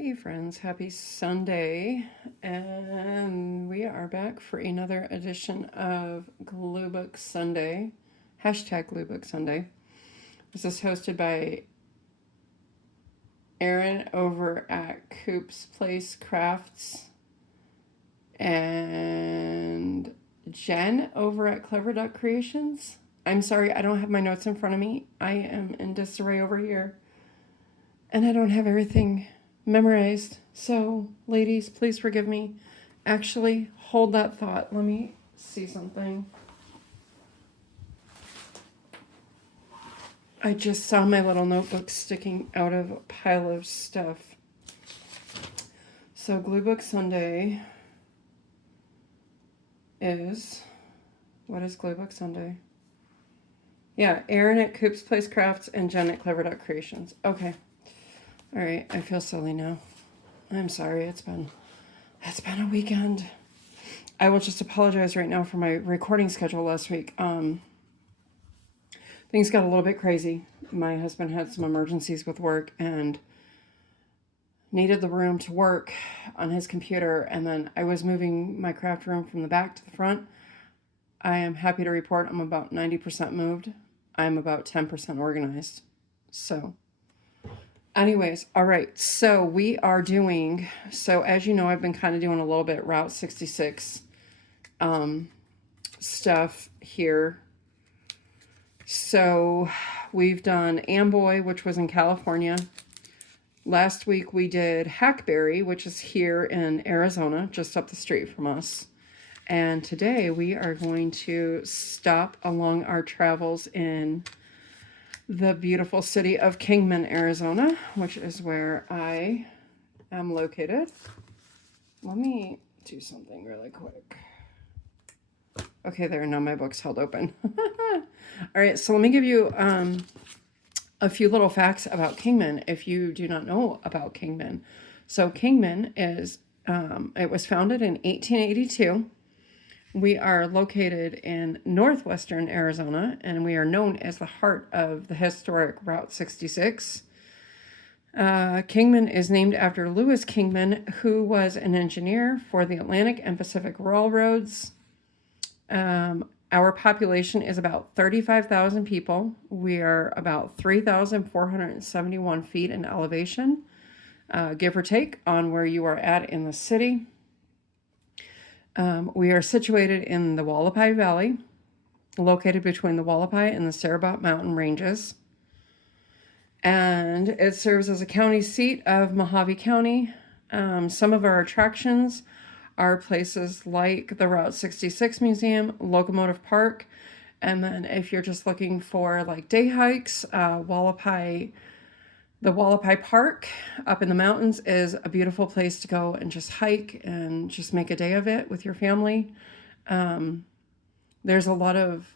Hey friends, happy Sunday, and we are back for another edition of Glue Book Sunday, hashtag Glue Book Sunday. This is hosted by Erin over at Coop's Place Crafts and Jen over at Clever Duck Creations. I'm sorry, I don't have my notes in front of me. I am in disarray over here, and I don't have everything memorized. So, ladies, please forgive me. Actually, hold that thought. Let me see something. I just saw my little notebook sticking out of a pile of stuff. So, Glue Book Sunday is. What is Glue Book Sunday? Yeah, Erin at Coop's Place Crafts and Jen at Clever Duck Creations. Okay. All right, I feel silly now. I'm sorry. It's been a weekend. I will just apologize right now for my recording schedule last week. Things got a little bit crazy. My husband had some emergencies with work and needed the room to work on his computer, and then I was moving my craft room from the back to the front. I am happy to report I'm about 90% moved. I'm about 10% organized. So anyways, all right, so we are doing, so as you know, I've been kind of doing a little bit Route 66 stuff here. So we've done Amboy, which was in California. Last week we did Hackberry, which is here in Arizona, just up the street from us. And today we are going to stop along our travels in the beautiful city of Kingman, Arizona, which is where I am located. Let me do something really quick. Okay, there, now my book's held open. All right, so let me give you a few little facts about Kingman if you do not know about Kingman. So Kingman is, it was founded in 1882. We are located in northwestern Arizona, and we are known as the heart of the historic Route 66. Kingman is named after Lewis Kingman, who was an engineer for the Atlantic and Pacific Railroads. Our population is about 35,000 people. We are about 3,471 feet in elevation, give or take, on where you are at in the city. We are situated in the Wallapai Valley, located between the Wallapai and the Sarabot Mountain Ranges. And it serves as a county seat of Mojave County. Some of our attractions are places like the Route 66 Museum, Locomotive Park, and then if you're just looking for like day hikes, the Wallapai Park up in the mountains is a beautiful place to go and just hike and just make a day of it with your family. There's a lot of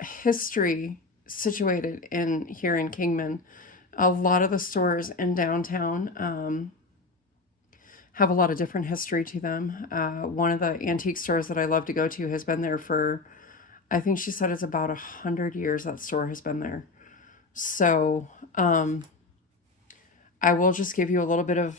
history situated in here in Kingman. A lot of the stores in downtown have a lot of different history to them. One of the antique stores that I love to go to has been there for, I think she said it's about 100 years that store has been there. So I will just give you a little bit of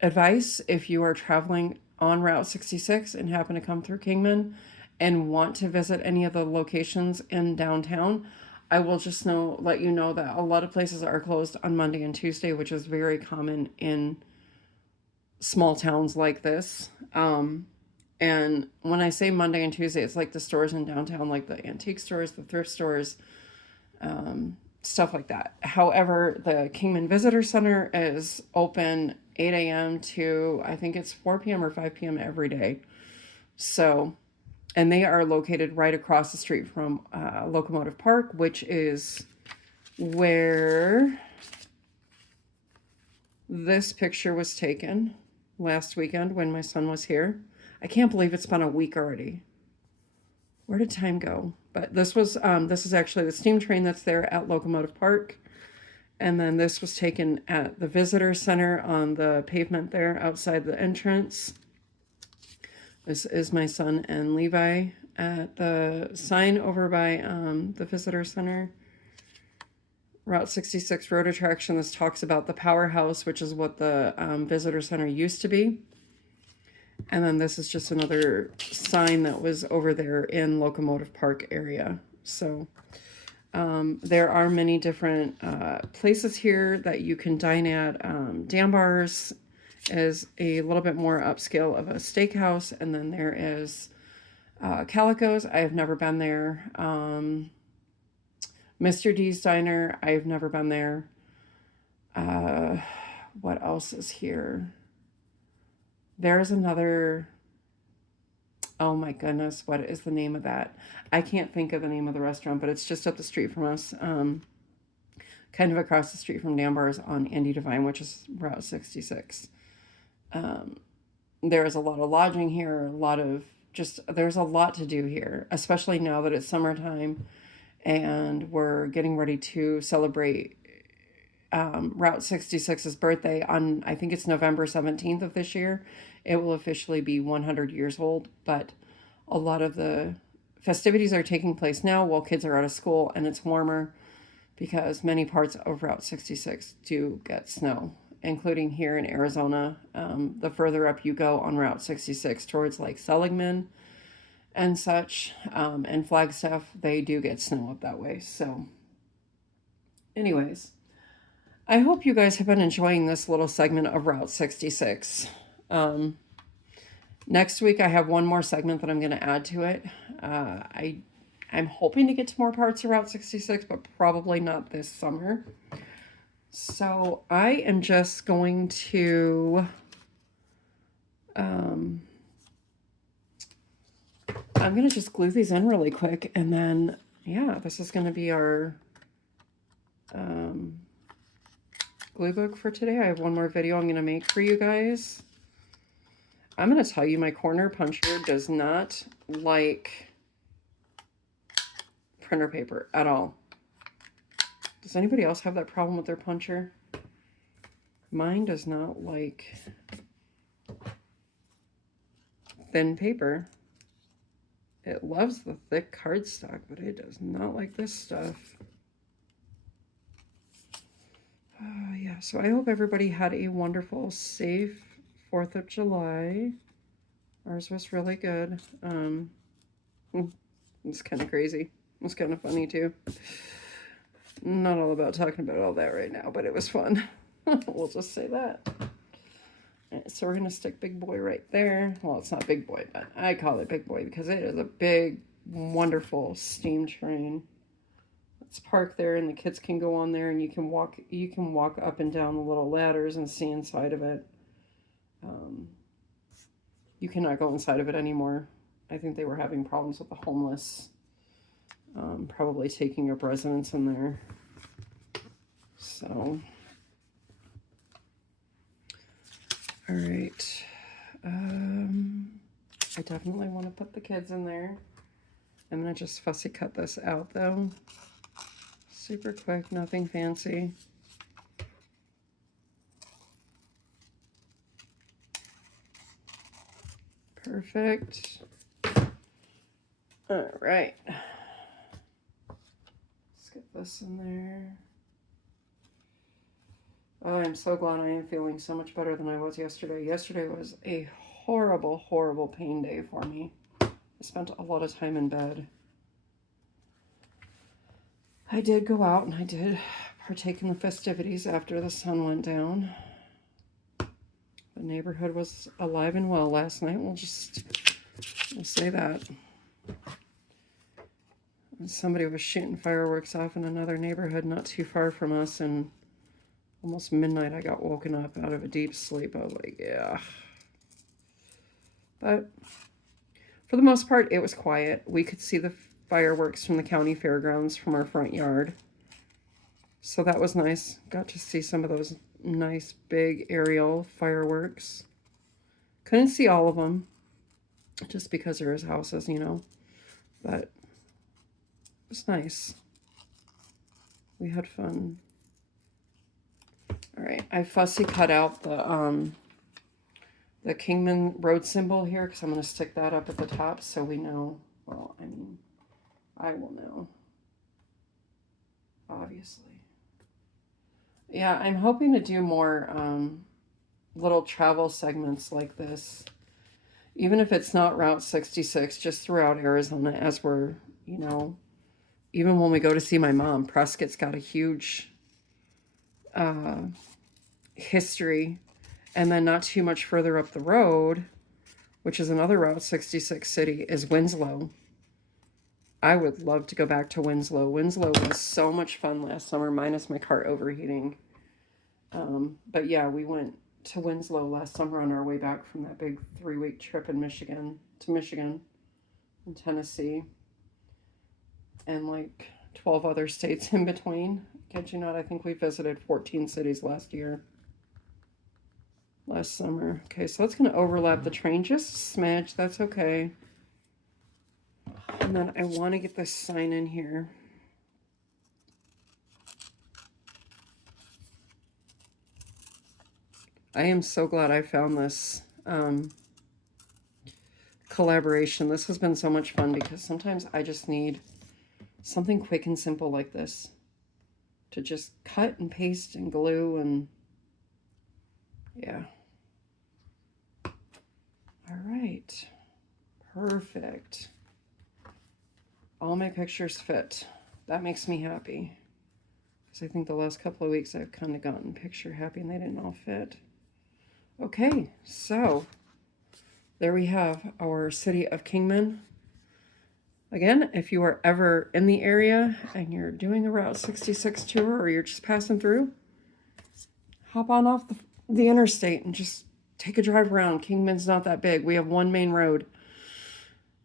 advice if you are traveling on Route 66 and happen to come through Kingman and want to visit any of the locations in downtown. I will just let you know that a lot of places are closed on Monday and Tuesday, which is very common in small towns like this. And when I say Monday and Tuesday, it's like the stores in downtown, like the antique stores, the thrift stores, stuff like that. However, the Kingman Visitor Center is open 8 a.m. to, I think it's 4 p.m. or 5 p.m. every day. So, and they are located right across the street from Locomotive Park, which is where this picture was taken last weekend when my son was here. I can't believe it's been a week already. Where did time go? But this is actually the steam train that's there at Locomotive Park. And then this was taken at the visitor center on the pavement there outside the entrance. This is my son and Levi at the sign over by the visitor center Route 66 road attraction. This talks about the powerhouse, which is what the visitor center used to be. And then this is just another sign that was over there in Locomotive Park area. So there are many different places here that you can dine at. Dan Bars is a little bit more upscale of a steakhouse. And then there is Calico's. I have never been there. Mr. D's Diner. I've never been there. What else is here? There's another, oh my goodness, what is the name of that? I can't think of the name of the restaurant, but it's just up the street from us, kind of across the street from Dan Bars on Andy Devine, which is Route 66. There is a lot of lodging here, there's a lot to do here, especially now that it's summertime and we're getting ready to celebrate Route 66's birthday on, I think it's November 17th of this year. It will officially be 100 years old, but a lot of the festivities are taking place now while kids are out of school, and it's warmer because many parts of Route 66 do get snow, including here in Arizona. The further up you go on Route 66 towards like Seligman and such, and Flagstaff, they do get snow up that way. So anyways, I hope you guys have been enjoying this little segment of Route 66. Next week, I have one more segment that I'm going to add to it. I'm hoping to get to more parts of Route 66, but probably not this summer. So I am just going to... I'm going to just glue these in really quick, and then, yeah, this is going to be our... glue book for today. I have one more video I'm going to make for you guys. I'm going to tell you my corner puncher does not like printer paper at all. Does anybody else have that problem with their puncher? Mine does not like thin paper. It loves the thick cardstock, but it does not like this stuff. Yeah, so I hope everybody had a wonderful, safe 4th of July. Ours was really good. It's kind of crazy. It's kind of funny, too. Not all about talking about all that right now, but it was fun. We'll just say that. Right, so we're going to stick Big Boy right there. Well, it's not Big Boy, but I call it Big Boy because it is a big, wonderful steam train. It's parked there, and the kids can go on there, and you can walk up and down the little ladders and see inside of it. You cannot go inside of it anymore. I think they were having problems with the homeless, probably taking up residence in there. So, all right. I definitely want to put the kids in there. I'm going to just fussy cut this out, though. Super quick, nothing fancy. Perfect. All right. Let's get this in there. Oh, I'm so glad I am feeling so much better than I was yesterday. Yesterday was a horrible, horrible pain day for me. I spent a lot of time in bed. I did go out and I did partake in the festivities after the sun went down. The neighborhood was alive and well last night. We'll say that. And somebody was shooting fireworks off in another neighborhood not too far from us, and almost midnight I got woken up out of a deep sleep. I was like, yeah. But for the most part, it was quiet. We could see the fireworks from the county fairgrounds from our front yard. So that was nice. Got to see some of those nice big aerial fireworks. Couldn't see all of them just because there is houses, you know. But it was nice. We had fun. All right, I fussy cut out the Kingman road symbol here because I'm going to stick that up at the top so we know. Well, I mean, I will know, obviously. Yeah, I'm hoping to do more little travel segments like this, even if it's not Route 66, just throughout Arizona as we're, you know, even when we go to see my mom. Prescott's got a huge uh, history. And then not too much further up the road, which is another Route 66 city, is Winslow. I would love to go back to Winslow. Winslow was so much fun last summer, minus my car overheating. But yeah, we went to Winslow last summer on our way back from that big 3-week trip in Michigan and Tennessee, and like 12 other states in between. Kid you not, I think we visited 14 cities last summer. Okay, so that's going to overlap the train just a smidge. That's okay. And then I want to get this sign in here. I am so glad I found this collaboration. This has been so much fun because sometimes I just need something quick and simple like this to just cut and paste and glue, and yeah. All right. Perfect. All my pictures fit. That makes me happy. Because I think the last couple of weeks I've kind of gotten picture happy and they didn't all fit. Okay, so there we have our city of Kingman. Again, if you are ever in the area and you're doing a Route 66 tour or you're just passing through, hop on off the interstate and just take a drive around. Kingman's not that big. We have one main road.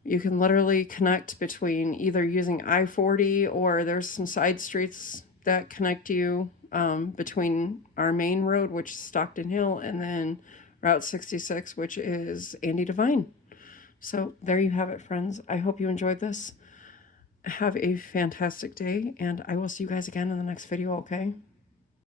You can literally connect between either using I-40 or there's some side streets that connect you between our main road, which is Stockton Hill, and then Route 66, which is Andy Devine. So there you have it, friends. I hope you enjoyed this. Have a fantastic day, and I will see you guys again in the next video, okay?